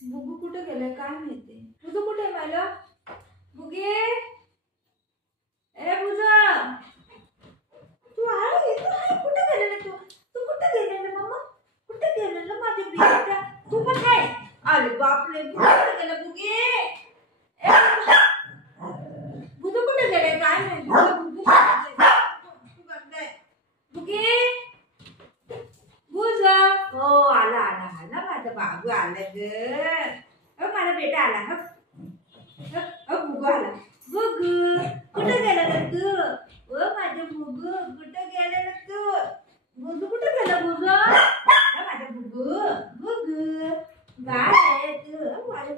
बुगू कुठे गेलाय काय माहिती. बुजू कुठे आहे मला? बुगे ए बुजा तू आहे इथं आहे. कुठे गेलेला तू? तू कुठे गेलेला मम्मा? कुठे गेलेला माझे बेटा? तू पण आहे? अरे बापरे कुठे गेला बुगे? ए बुजू कुठे गेलाय काय माहिती. बुगू तू करताय बुगे बुजा. हो आला आला आला माझा बाबू आला ग. माझा बेटा आला. बुगू आला. बुगू कुठे गेला रे तू? माझे बुगू कुठे गेला रे तू? बुगू कुठे गेला बुगू? माझा बुगू बुगू बाळ आहे तू. माझा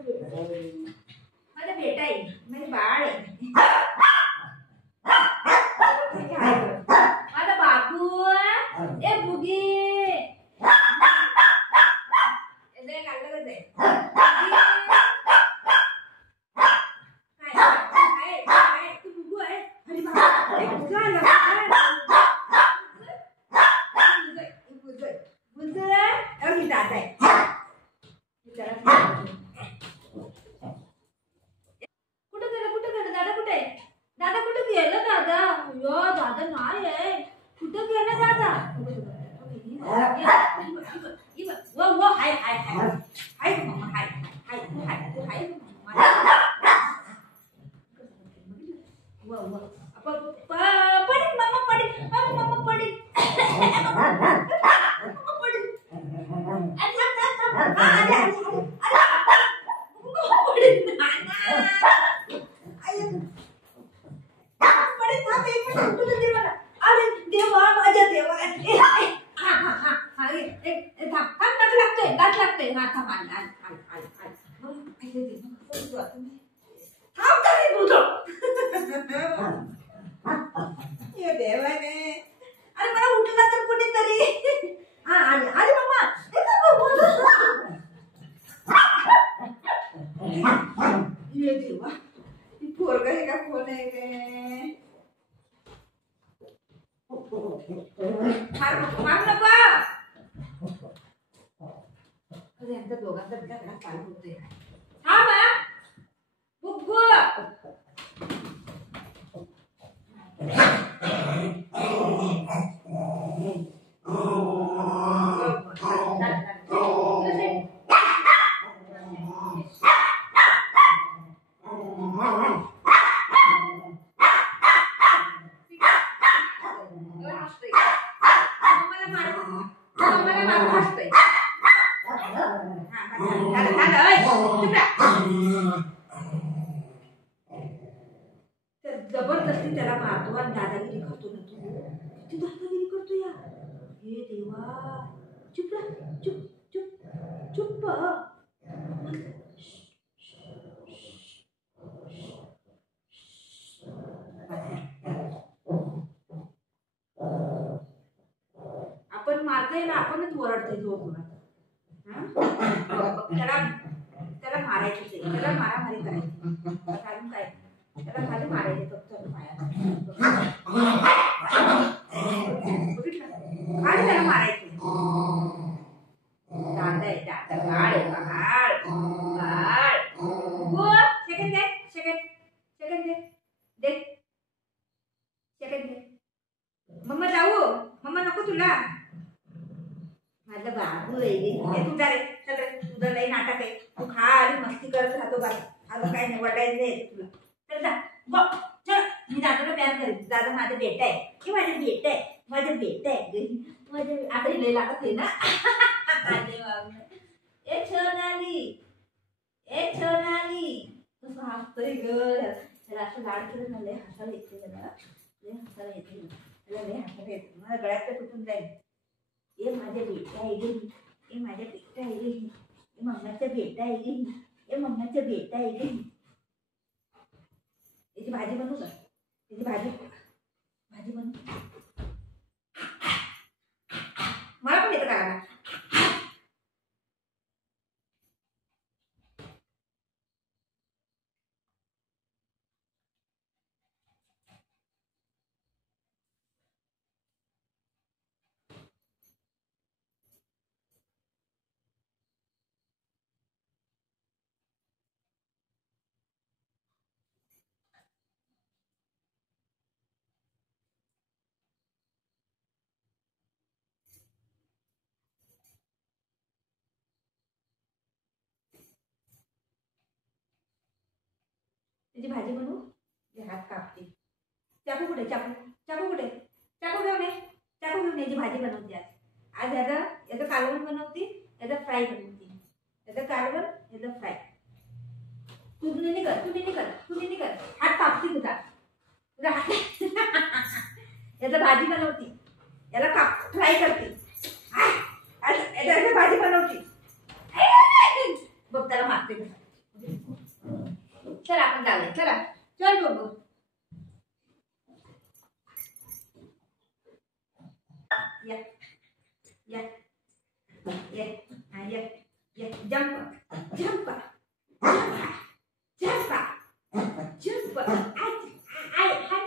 बेटा आहे. माझे बाळ आहे. माझा बाबू ए बुगी दादा नाही आहे. कुठं गेला दादा? वो हाय हाय हाय हाय मम्मा हाय हाय हाय हाय वो वो पडी मम्मा पडी मम्मा पडी मम्मा पडी अरे देवा माझ्या देवा दात लागतंय हा थांब देवाने. अरे मला उठला तर कुणीतरी. हा आले अरे मम्मा ये देवा पोरग हे का कोण आहे रे? मार नको. अरे यांच्या दोघांचा घरात चालू होते. हा बा बुग्गू जबरदस्ती त्याला मारतो आणि दादागिरी करतो ना तू. किती दादागिरी करतो या. हे देवा चुप रहा चुप चुप चुप. आपण मारतोय ना आपणच ओरडतोय जोर जोरात. त्याला त्याला मारायचं त्याला मारामारी करायची. अजून काय त्याला खाली मारायचे फक्त खाली त्याला मारायचं. दादा आहे दादा गाळ आहे गाळ गाळ. सेकंड दे सेकंड दे दे सेकंड दे. मम्मा जाऊ मम्मा नको तुला. माझा बाबू आहे तुझा रे. चल रे तुझं लई नाटक आहे. तू खा आणि मस्ती करत राहतो बा. अजून काही निवडायचं नाही तुला. चल जा चल मी दादाला प्यार करेन. दादा माझा बेटा आहे. हे माझा बेटा आहे. माझा बेटा आहे. माझे आता लई लागत आहे ना. ए सोनाली ए सोनाली कसं हसतोय ग. त्याला असं लाड केलं ना लय हसायला येते. त्याला लय हसायला येते. त्याला लय हसायला येते. मला गळ्यात तुटून जाईल. ए माझ्या बेटा आहे गे. ए माझ्या बेटा आहे गे. ए मम्माचा बेटा आहे गे. ए मम्माचा बेटा आहे गे. याची भाजी बनवू का? याची भाजी भाजी बनवू. मला पण येतं करायला. तुझी भाजी बनवू. हे हात कापते. चाकू कुठे? चाकू चाकू कुठे? चाकू घेऊन ये. चाकू घेऊन याची भाजी बनवते आज. आज याचं कालवण बनवते, याचं फ्राय बनवते. याचं कालवण, याचं फ्राय. तू नाही कर. हात कापते तुझा हात. याचं भाजी बनवते, याला फ्राय करते. याची भाजी बनवते. बघ त्याला मारते. चला आपण जाऊया. चला चल बघू. या या या या या जंप जंप जंप जंप. हाय फाय. हाय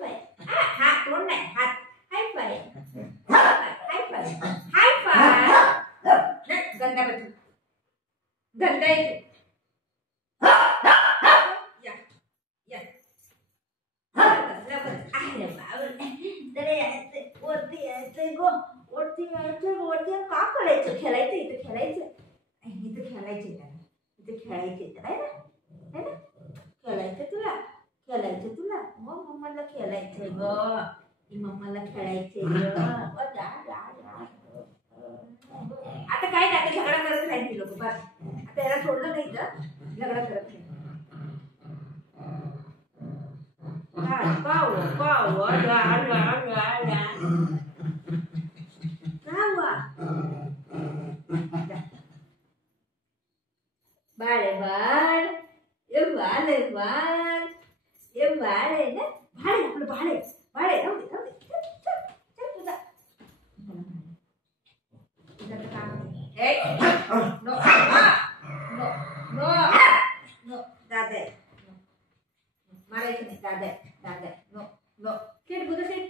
फाय. हात तोंड नाही. हात. हाय फाय. हाय फाय. हाय फाय. गंदा बघ. गंदा येतो. या या वरती यायचंय गो. वरती का करायचं? खेळायचं. इथं खेळायचं. इथं खेळायचं आहे ना. खेळायचं तुला. मग मम्माला खेळायचंय ग. मम्माला खेळायचंय ग. आता काय नाही. झगडा करत नाही ती लोक. बस आता याला सोडलं नाही तर झगडा करत नाही. बाळ बाळ. हे बाळ आहे ना. आपलं बाळ आहे. राहू दे. तुझा काम नो दादा मारायचं नाही. दादा नो. शेट बुजा शेट.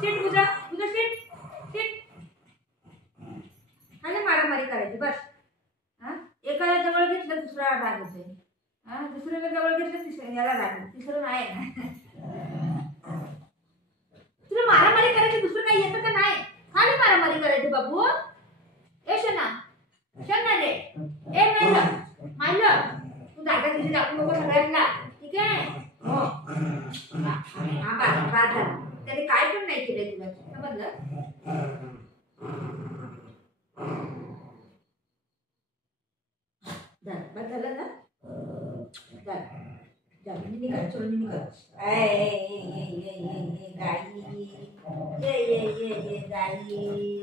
शेट बुजा शेट. आणि मारामारी करायची बस. एकाला जवळ घेतलं दुसरा राग होते. दुसऱ्याला जवळ घेतलं तिसऱ्याला राग. तिसरं नाही ना. तुला मारामारी करायची दुसरं काही येतं का नाही? खाली मारामारी करायची बाबू. ए शना रे. ए मायलं तू दादागिरी दाखवू नको सगळ्यांना. ठीक आहे? हो. बाद झाला. त्याने काय पण नाही केलंय तुला. समजलं? झालं ना. निघा. गाई. गाई.